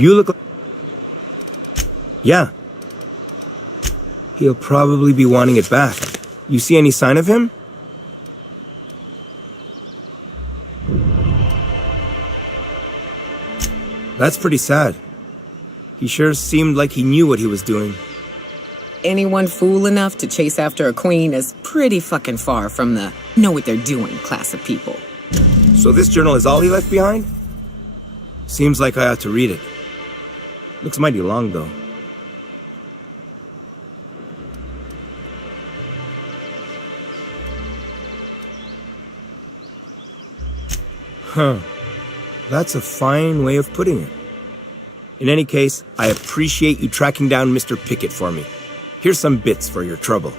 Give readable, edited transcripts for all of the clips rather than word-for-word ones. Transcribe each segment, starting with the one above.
You look like... Yeah. He'll probably be wanting it back. You see any sign of him? That's pretty sad. He sure seemed like he knew what he was doing. Anyone fool enough to chase after a queen is pretty fucking far from the know what they're doing class of people. So this journal is all he left behind? Seems like I ought to read it. Looks mighty long, though. Huh. That's a fine way of putting it. In any case, I appreciate you tracking down Mr. Pickett for me. Here's some bits for your trouble.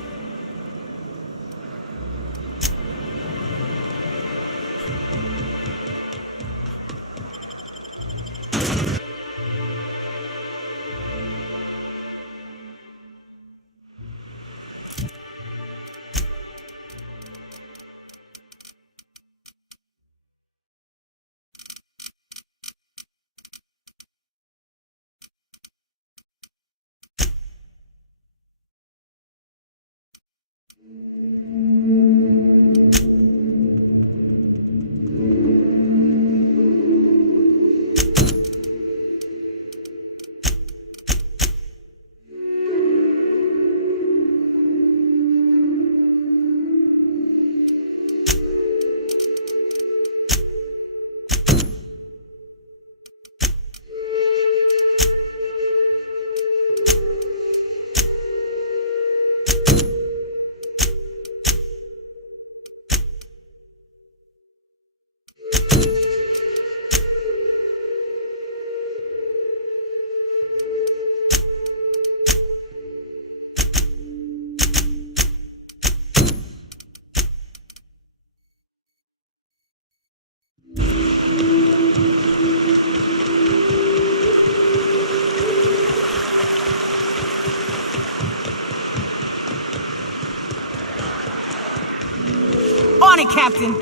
On it, Captain!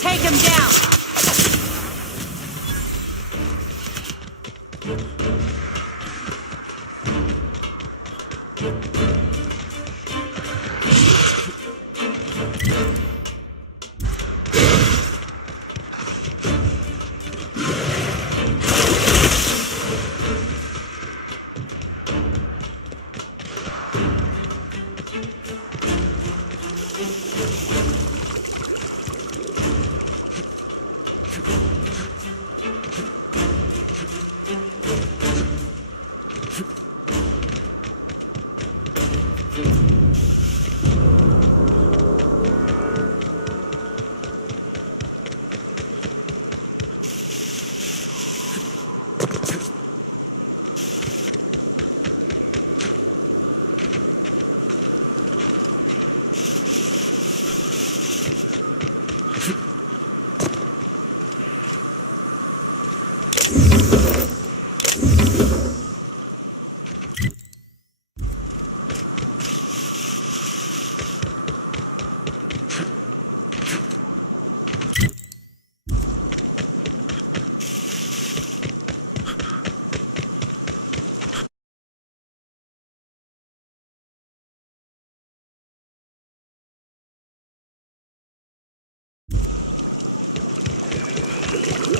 Take him down!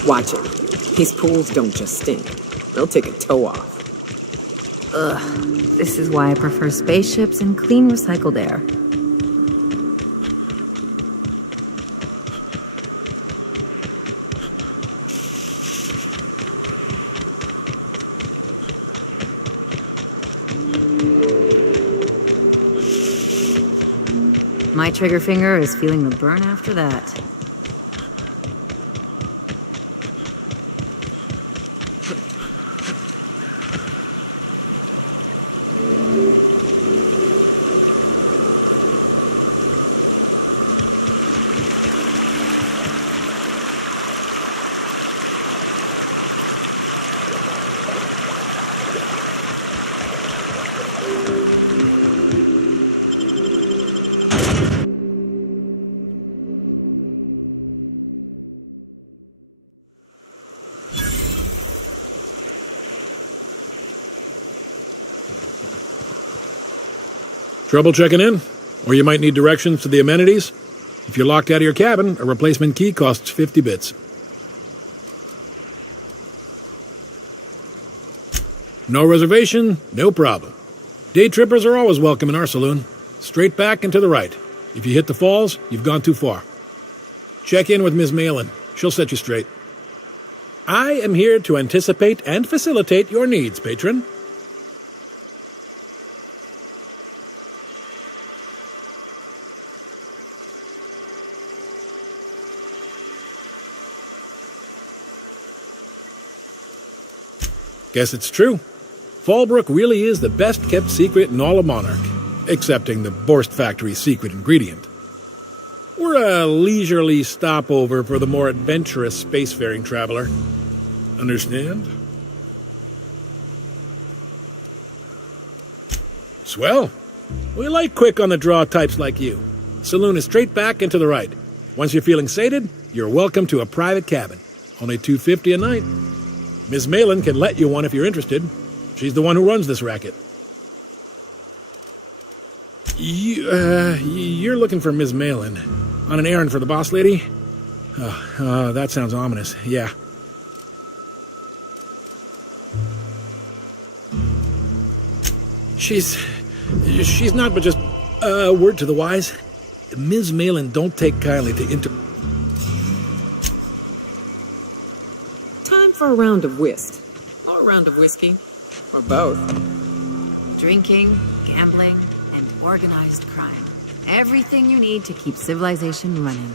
Watch it. These pools don't just stink. They'll take a toe off. Ugh. This is why I prefer spaceships and clean recycled air. My trigger finger is feeling the burn after that. Trouble checking in? Or you might need directions to the amenities? If you're locked out of your cabin, a replacement key costs 50 bits. No reservation, no problem. Day trippers are always welcome in our saloon. Straight back and to the right. If you hit the falls, you've gone too far. Check in with Ms. Malin. She'll set you straight. I am here to anticipate and facilitate your needs, patron. Guess it's true. Fallbrook really is the best-kept secret in all of Monarch, excepting the Borst Factory's secret ingredient. We're a leisurely stopover for the more adventurous spacefaring traveler. Understand? Swell. We like quick-on-the-draw types like you. Saloon is straight back and to the right. Once you're feeling sated, you're welcome to a private cabin. Only $250 a night. Ms. Malin can let you one if you're interested. She's the one who runs this racket. You're looking for Ms. Malin. On an errand for the boss lady? That sounds ominous. Yeah. She's not but just a word to the wise. Ms. Malin don't take kindly to Time for a round of whist. Or a round of whiskey. Or both. Drinking, gambling, and organized crime. Everything you need to keep civilization running.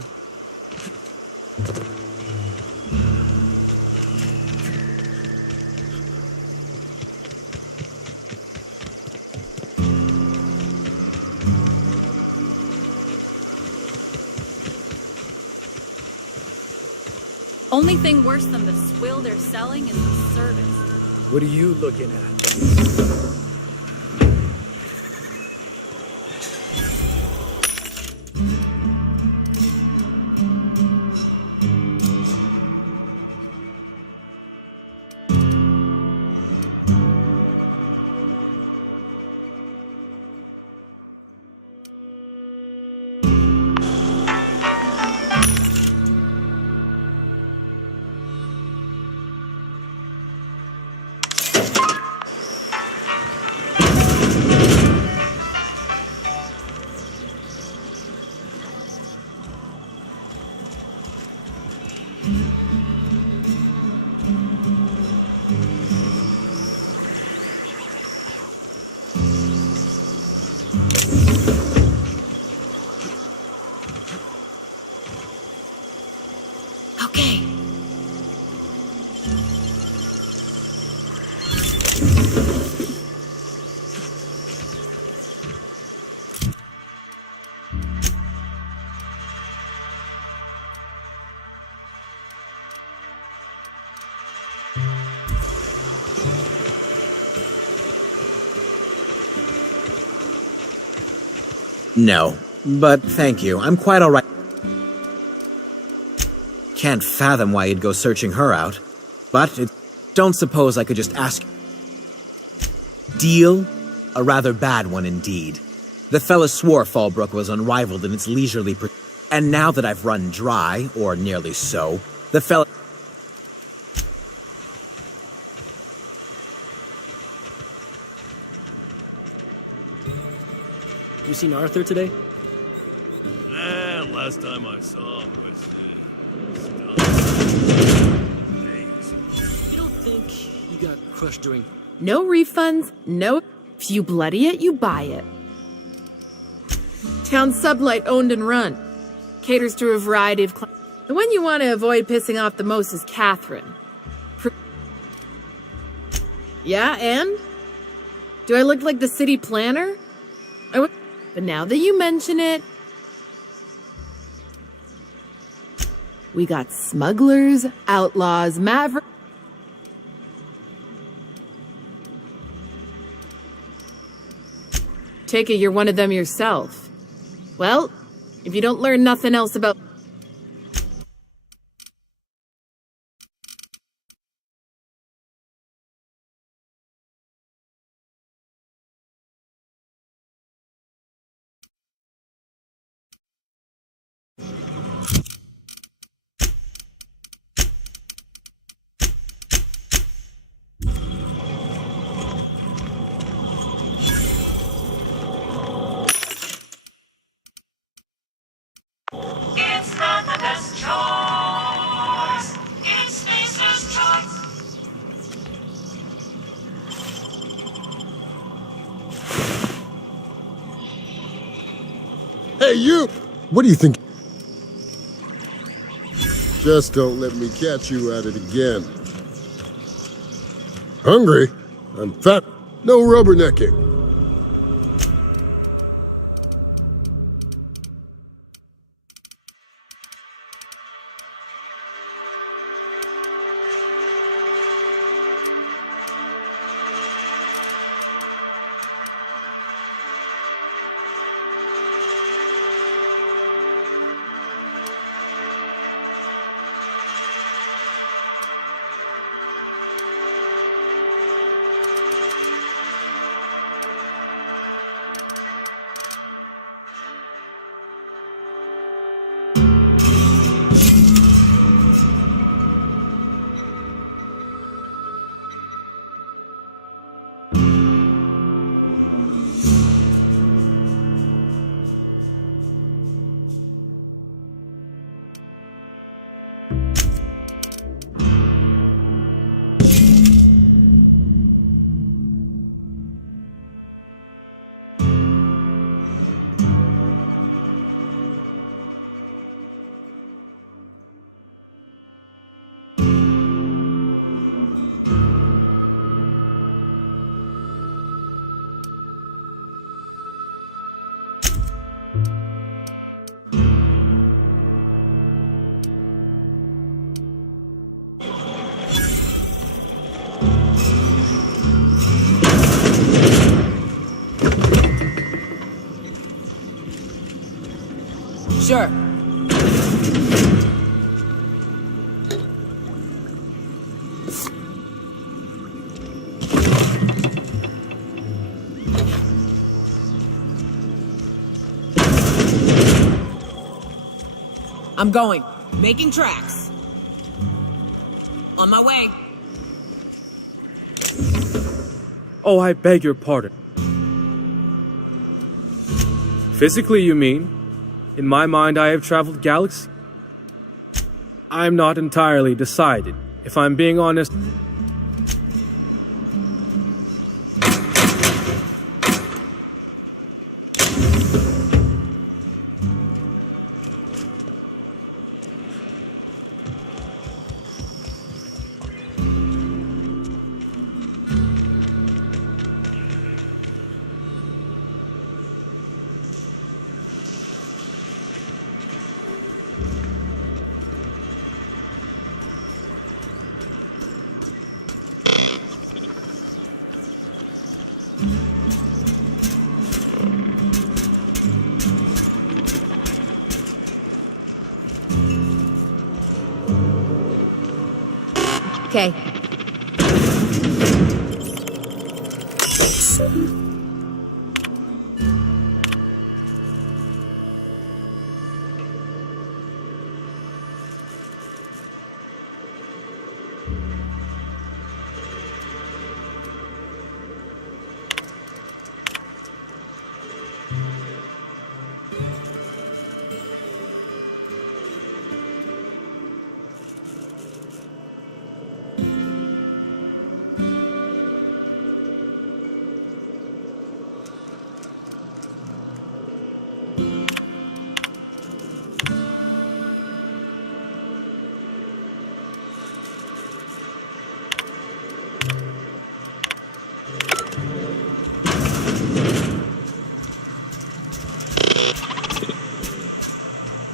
Only thing worse than the swill they're selling is the service. What are you looking at? Okay. No, but thank you. I'm quite all right. Can't fathom why you'd go searching her out. But don't suppose I could just ask. Deal? A rather bad one indeed. The fella swore Fallbrook was unrivaled in its leisurely and now that I've run dry, or nearly so, the fella... You seen Arthur today? Last time I saw him was You don't think he got crushed during... No refunds, no... If you bloody it, you buy it. Town sublight owned and run. Caters to a variety of... The one you want to avoid pissing off the most is Catherine. Yeah, and? Do I look like the city planner? But now that you mention it... We got smugglers, outlaws, mavericks... Take it you're one of them yourself. Well, if you don't learn nothing else about... Hey, you! What do you think? Just don't let me catch you at it again. Hungry? I'm fat. No rubbernecking. Sure. I'm going. Making tracks. On my way. Oh, I beg your pardon. Physically, you mean? In my mind, I have traveled galaxies. I'm not entirely decided. If I'm being honest, Okay.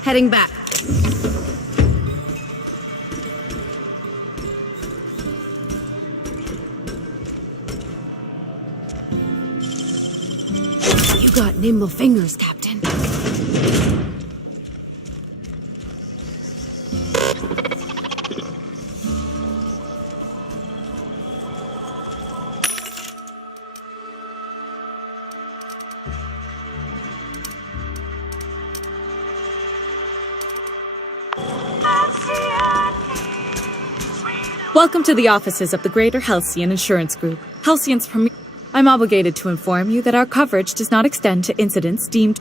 Heading back. You got nimble fingers, Captain. Welcome to the offices of the Greater Halcyon Insurance Group, Halcyon's premier. I'm obligated to inform you that our coverage does not extend to incidents deemed.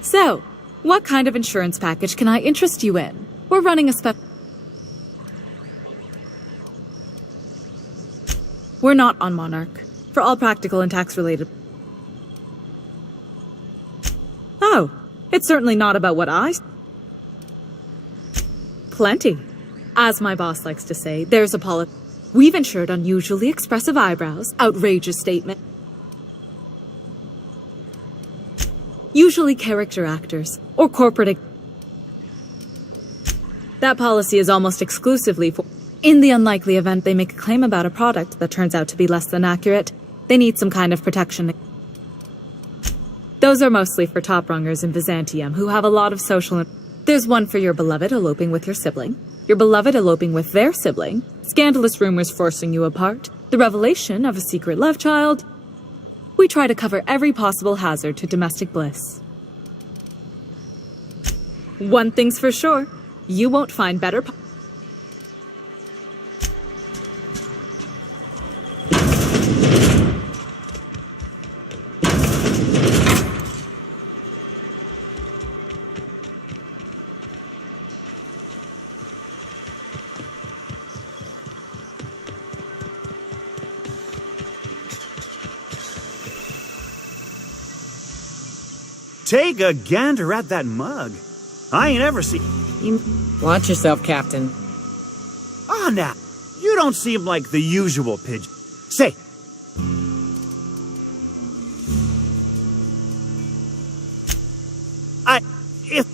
So, what kind of insurance package can I interest you in? We're running a We're not on Monarch. For all practical and tax-related. It's certainly not about what Plenty. As my boss likes to say, there's a policy. We've insured unusually expressive eyebrows, outrageous statement. Usually character actors, or corporate. That policy is almost exclusively for. In the unlikely event they make a claim about a product that turns out to be less than accurate, they need some kind of protection. Those are mostly for top rungers in Byzantium who have a lot of social. There's one for your beloved eloping with your sibling, your beloved eloping with their sibling, scandalous rumors forcing you apart, the revelation of a secret love child. We try to cover every possible hazard to domestic bliss. One thing's for sure, you won't find better. Take a gander at that mug. I ain't ever seen... Watch yourself, Captain. Ah, now, you don't seem like the usual pigeon. Say... If...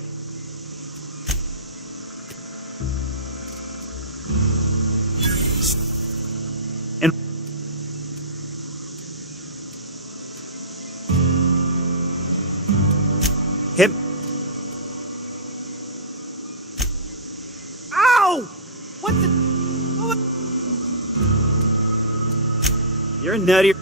And... Him... Ow! What the... What? You're nutty.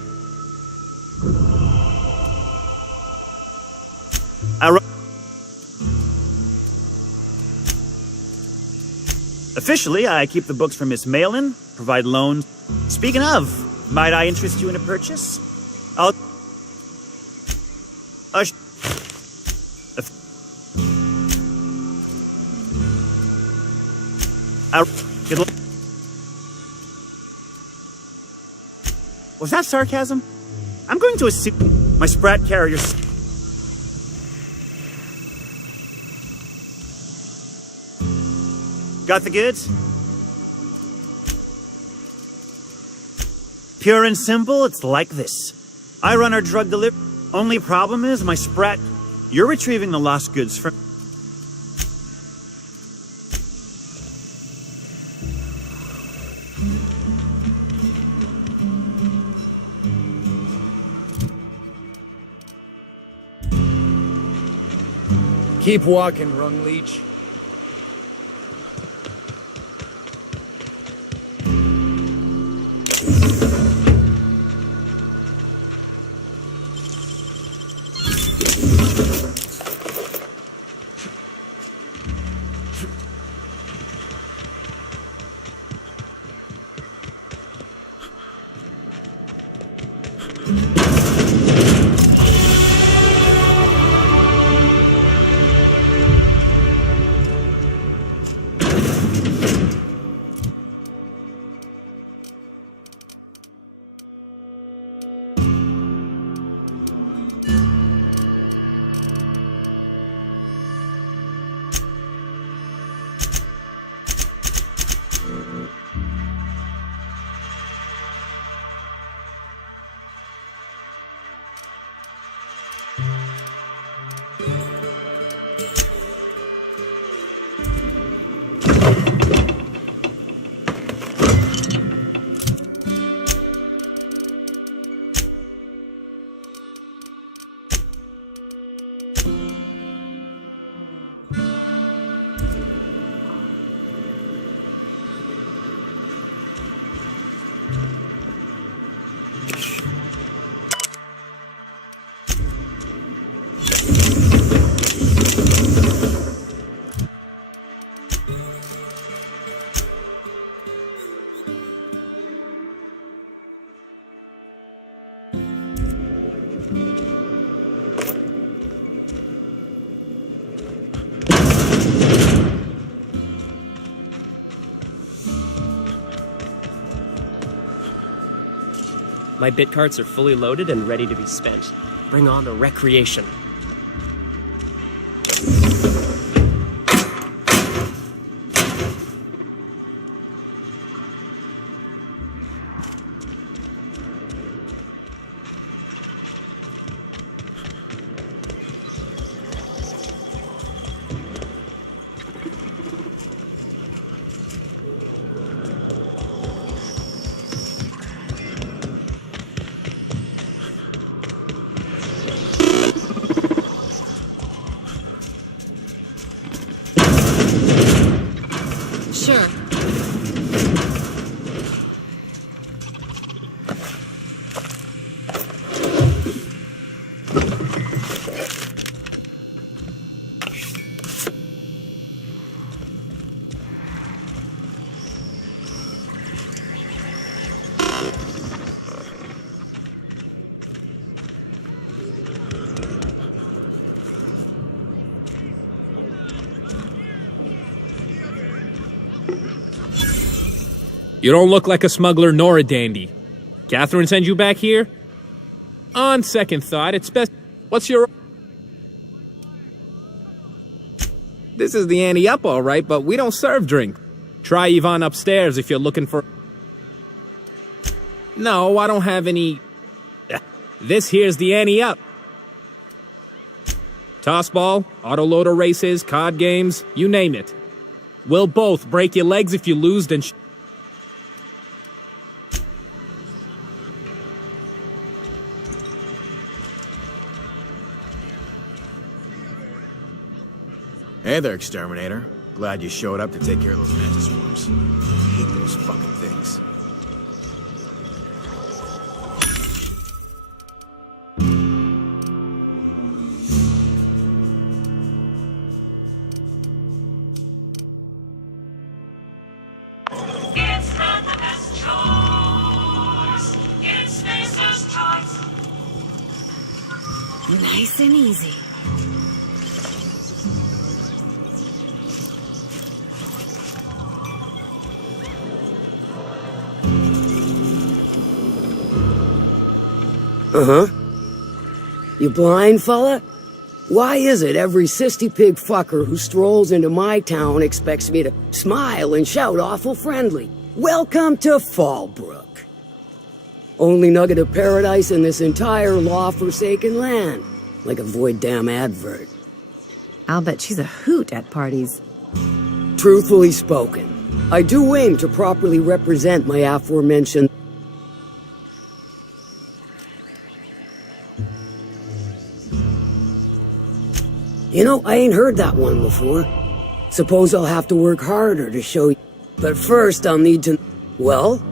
Officially, I keep the books for Miss Malin, provide loans. Speaking of, might I interest you in a purchase? I'll... Was that sarcasm? I'm going to assume my sprat carrier... Got the goods? Pure and simple, it's like this. I run our drug delivery. Only problem is my sprat... You're retrieving the lost goods from... Keep walking, Rung Leech. My bit carts are fully loaded and ready to be spent. Bring on the recreation. You don't look like a smuggler nor a dandy. Catherine sent you back here? On second thought, it's best... What's your... This is the ante up, all right, but we don't serve drink. Try Yvonne upstairs if you're looking for... No, I don't have any... This here's the ante up. Tossball, autoloader races, card games, you name it. We'll both break your legs if you lose, then... Hey there, Exterminator. Glad you showed up to take care of those mantis swarms. I hate those fucking things. It's not the best choice. It's Spacer's choice. Nice and easy. Uh-huh. You blind, fella? Why is it every sissy pig fucker who strolls into my town expects me to smile and shout awful friendly? Welcome to Fallbrook. Only nugget of paradise in this entire law-forsaken land. Like a void damn advert. I'll bet she's a hoot at parties. Truthfully spoken, I do aim to properly represent my aforementioned... You know, I ain't heard that one before. Suppose I'll have to work harder to show you. But first I'll need to... Well?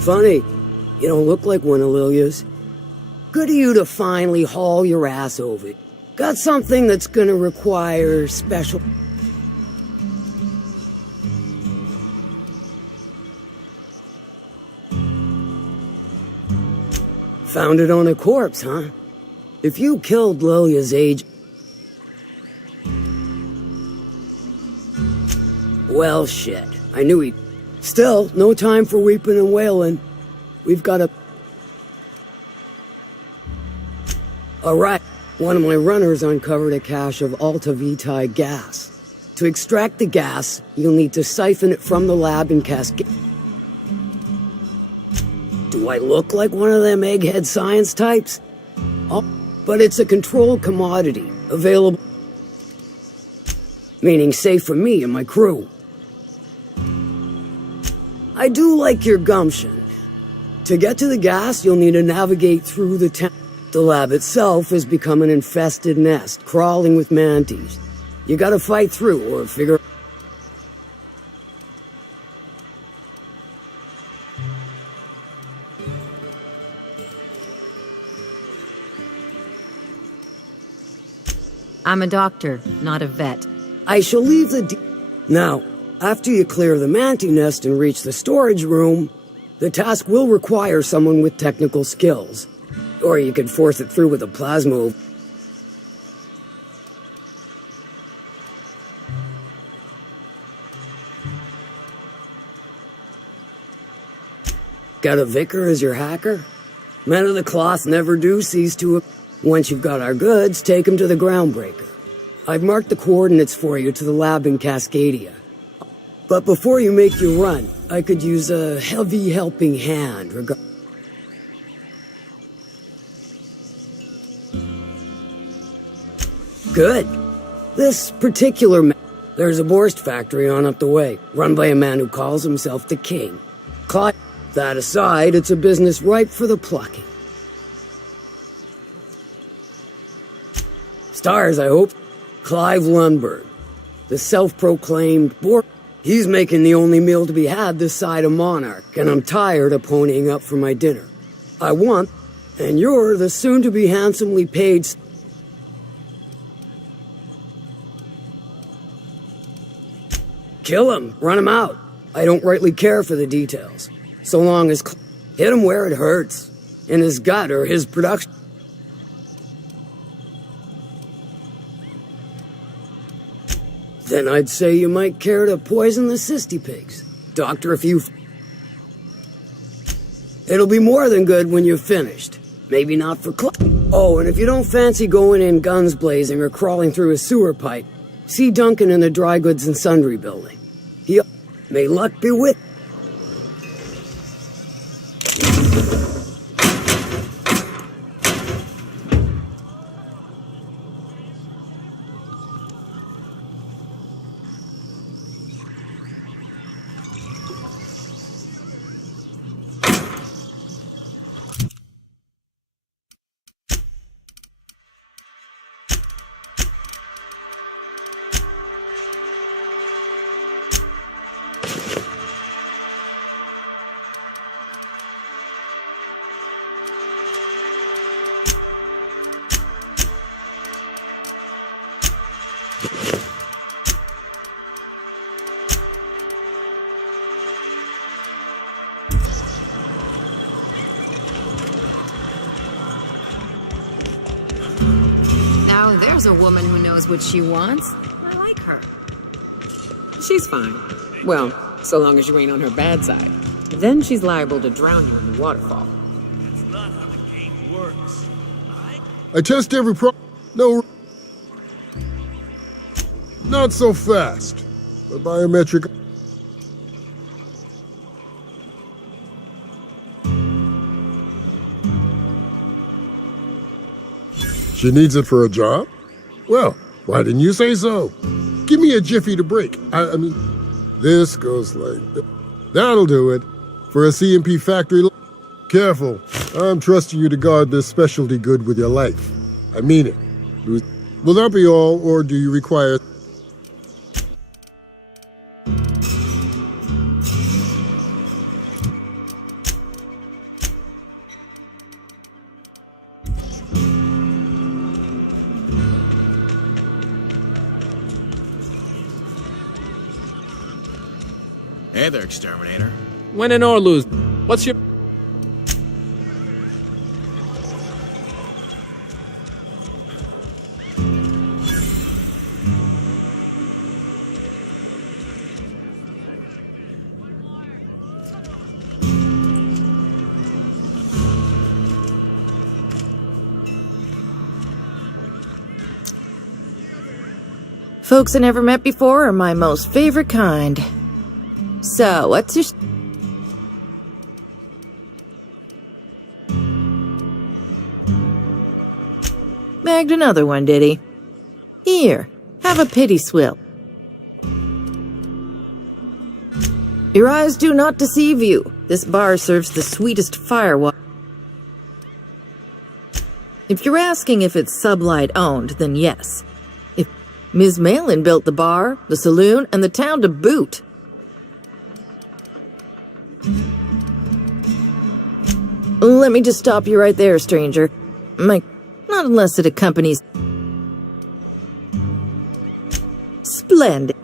Funny. You don't look like one of Lilia's. Good of you to finally haul your ass over. Got something that's gonna require special... Found it on a corpse, huh? If you killed Lilia's age... Well, shit. I knew he'd... Still, no time for weeping and wailing. We've got a... Alright, one of my runners uncovered a cache of Alta Vitae gas. To extract the gas, you'll need to siphon it from the lab and cascade... Do I look like one of them egghead science types? Oh, but it's a controlled commodity, available... Meaning safe for me and my crew. I do like your gumption. To get to the gas, you'll need to navigate through the town. The lab itself has become an infested nest, crawling with mantis. You gotta fight through or figure... I'm a doctor, not a vet. I shall leave the... Now, after you clear the mantis nest and reach the storage room, the task will require someone with technical skills. Or you could force it through with a plasma... Got a vicar as your hacker? Men of the cloth never do cease to... Once you've got our goods, take them to the groundbreaker. I've marked the coordinates for you to the lab in Cascadia. But before you make your run, I could use a heavy helping hand Good. This particular there's a Borst factory on up the way, run by a man who calls himself the King. That aside, it's a business ripe for the plucking. Stars, I hope. Clive Lundberg, the self-proclaimed Borg. He's making the only meal to be had this side of Monarch, and I'm tired of ponying up for my dinner. I want, and you're the soon-to-be handsomely paid... Kill him, run him out. I don't rightly care for the details. So long as... Hit him where it hurts. In his gut or his production... Then I'd say you might care to poison the cysty pigs. Doctor, if you... It'll be more than good when you're finished. Maybe not for Oh, and if you don't fancy going in guns blazing or crawling through a sewer pipe, see Duncan in the dry goods and sundry building. May luck be with... Now there's a woman who knows what she wants. I like her. She's fine. Well, so long as you ain't on her bad side. Then she's liable to drown you in the waterfall. That's not how the game works. I test every No. Not so fast. The biometric... She needs it for a job? Well, why didn't you say so? Give me a jiffy to break. I mean, this goes like that. That'll do it. For a CMP factory... Careful. I'm trusting you to guard this specialty good with your life. I mean it. Will that be all, or do you require... Hey there, Exterminator. Win and or lose. What's your... Folks I never met before are my most favorite kind. So, what's your... Bagged another one, did he? Here, have a pity swill. Your eyes do not deceive you. This bar serves the sweetest firewater. If you're asking if it's Sublight owned, then yes. If Ms. Malin built the bar, the saloon, and the town to boot. Let me just stop you right there, stranger. Not unless it accompanies... Splendid.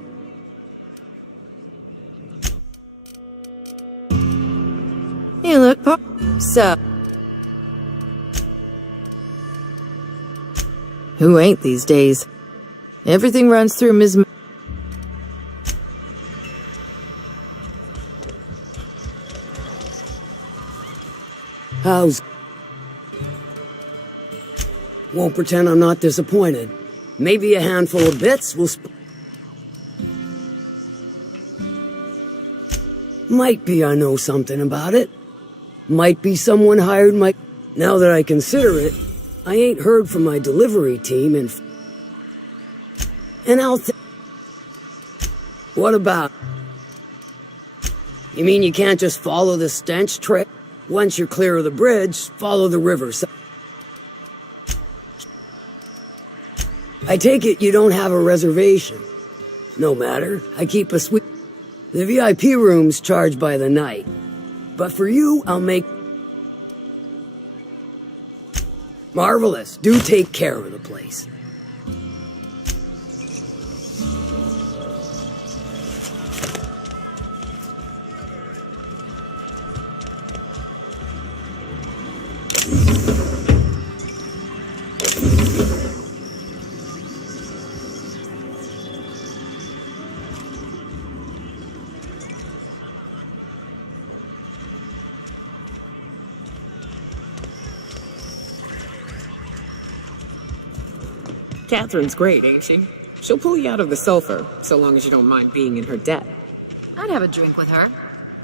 You look so... Who ain't these days? Everything runs through Ms. How's... Won't pretend I'm not disappointed. Maybe a handful of bits will Might be I know something about it. Might be someone hired my... Now that I consider it, I ain't heard from my delivery team and I'll What about... You mean you can't just follow the stench trail? Once you're clear of the bridge, follow the river. I take it you don't have a reservation. No matter, I keep a suite. The VIP room's charged by the night. But for you, I'll make... Marvelous. Do take care of the place. Catherine's great, ain't she? She'll pull you out of the sulfur, so long as you don't mind being in her debt. I'd have a drink with her,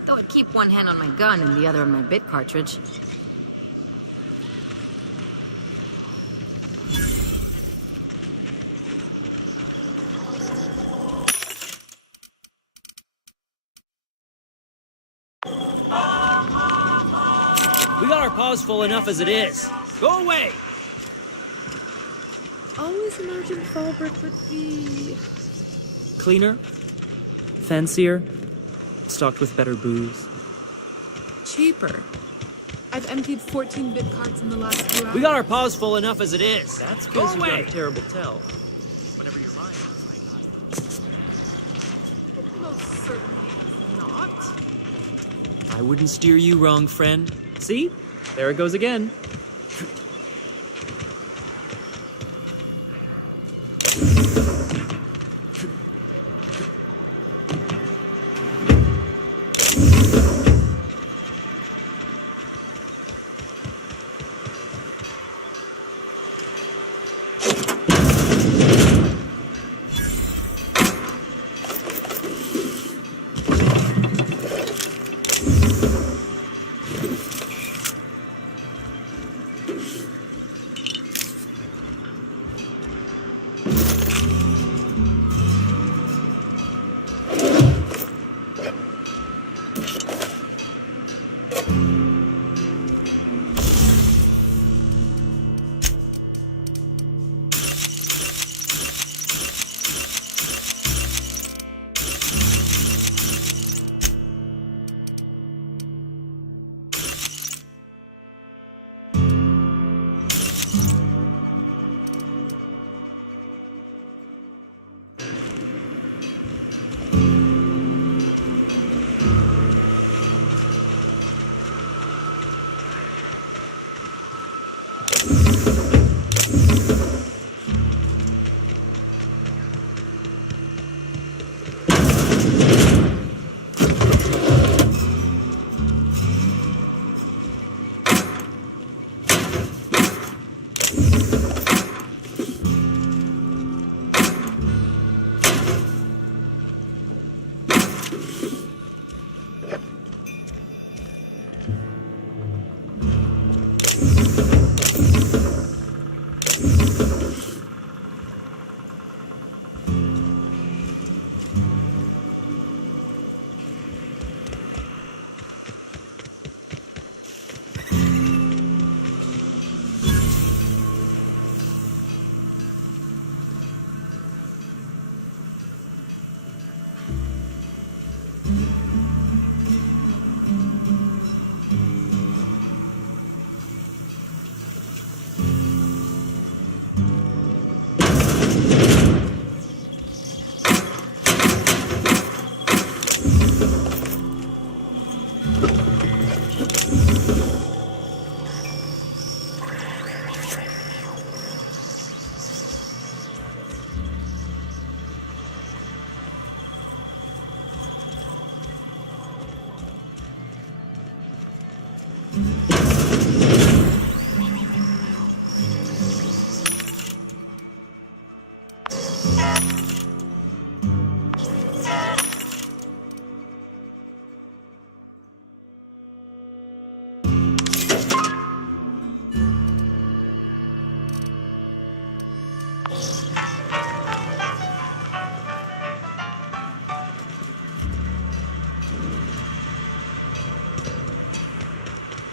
though I'd keep one hand on my gun and the other on my bit cartridge. We got our paws full enough as it is. Go away! Always imagined Fallbrook would be... Cleaner, fancier, stocked with better booze. cheaper. I've emptied 14-bit carts in the last few hours. We got our paws full enough as it is. That's Go because you got away! a terrible tell. Whenever you're mine, Most certainly not. I wouldn't steer you wrong, friend. See? There it goes again.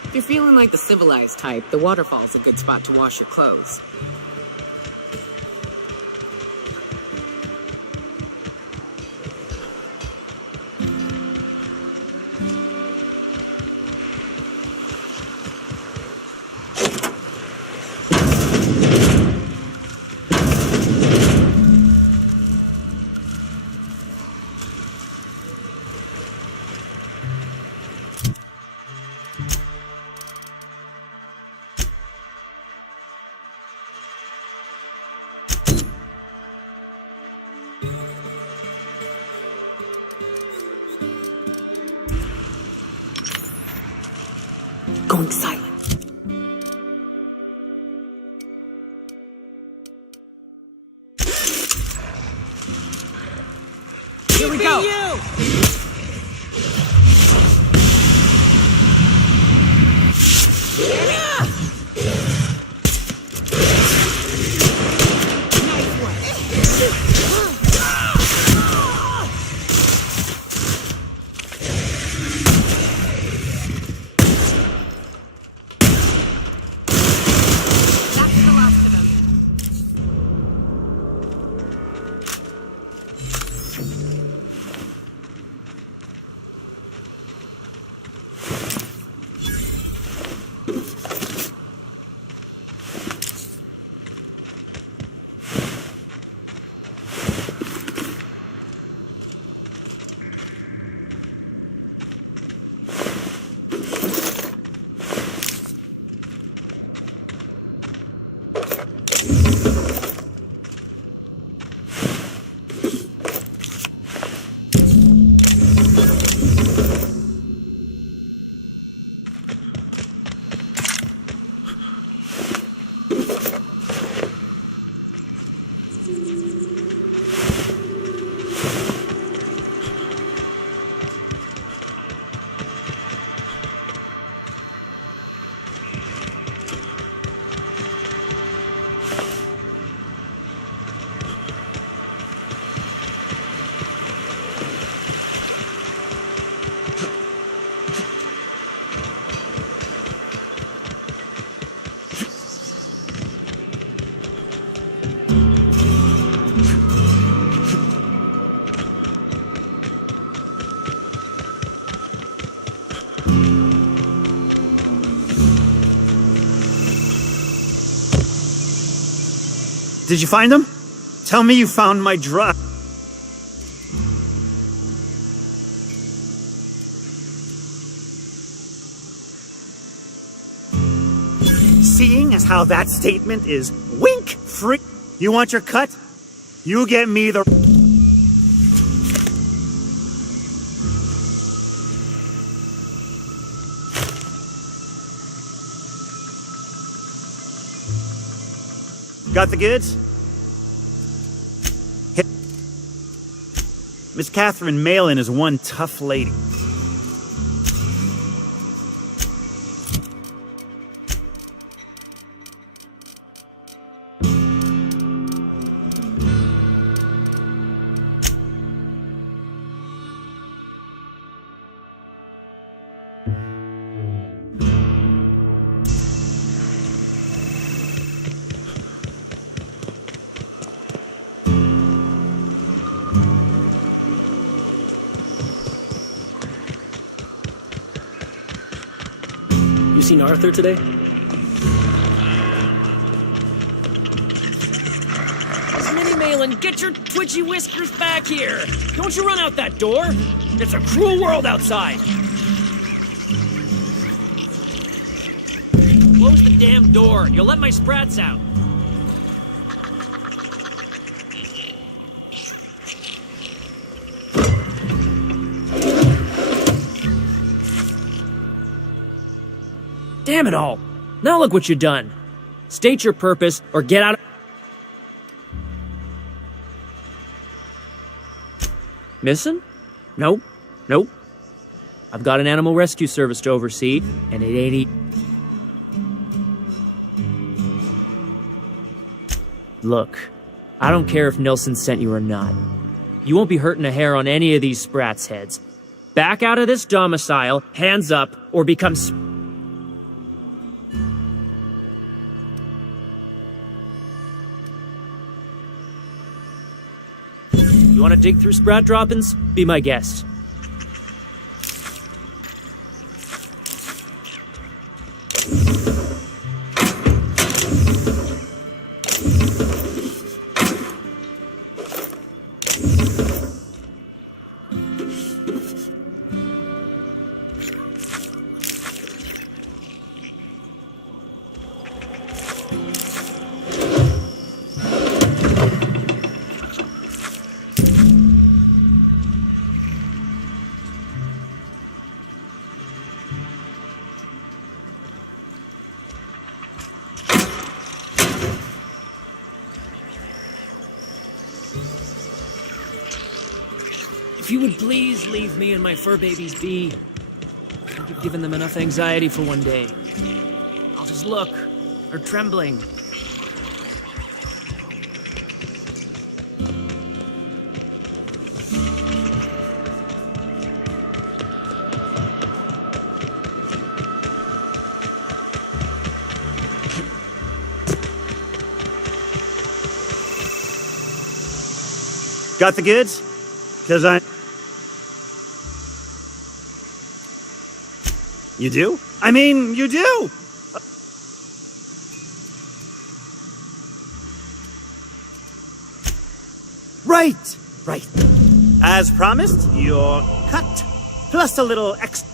If you're feeling like the civilized type, the waterfall's a good spot to wash your clothes. Going silent. go! Did you find them? Tell me you found my drug. Seeing as how that statement is wink free. You want your cut? You get me the... Got the goods? Miss Catherine Malin is one tough lady. You seen Arthur today? Minnie Malin, get your twitchy whiskers back here! Don't you run out that door! It's a cruel world outside! Close the damn door! You'll let my sprats out! Damn it all! Now look what you've done! State your purpose, or get out of... Missing? Nope. Nope. I've got an animal rescue service to oversee, and it ain't Look, I don't care if Nilsson sent you or not. You won't be hurting a hair on any of these sprats' heads. Back out of this domicile, hands up, or become... You want to dig through sprat droppings? Be my guest. If you would please leave me and my fur babies be. I think you've given them enough anxiety for one day. I'll just look. They're trembling. Got the goods? 'Cause You do? I mean, you do! Right! Right. As promised, your cut, plus a little extra.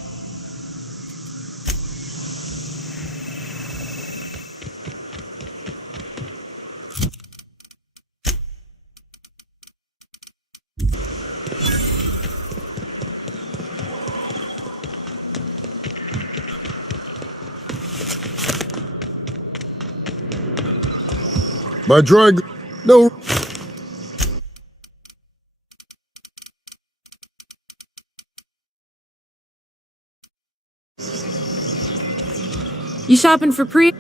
My drug. No. You shopping for pre?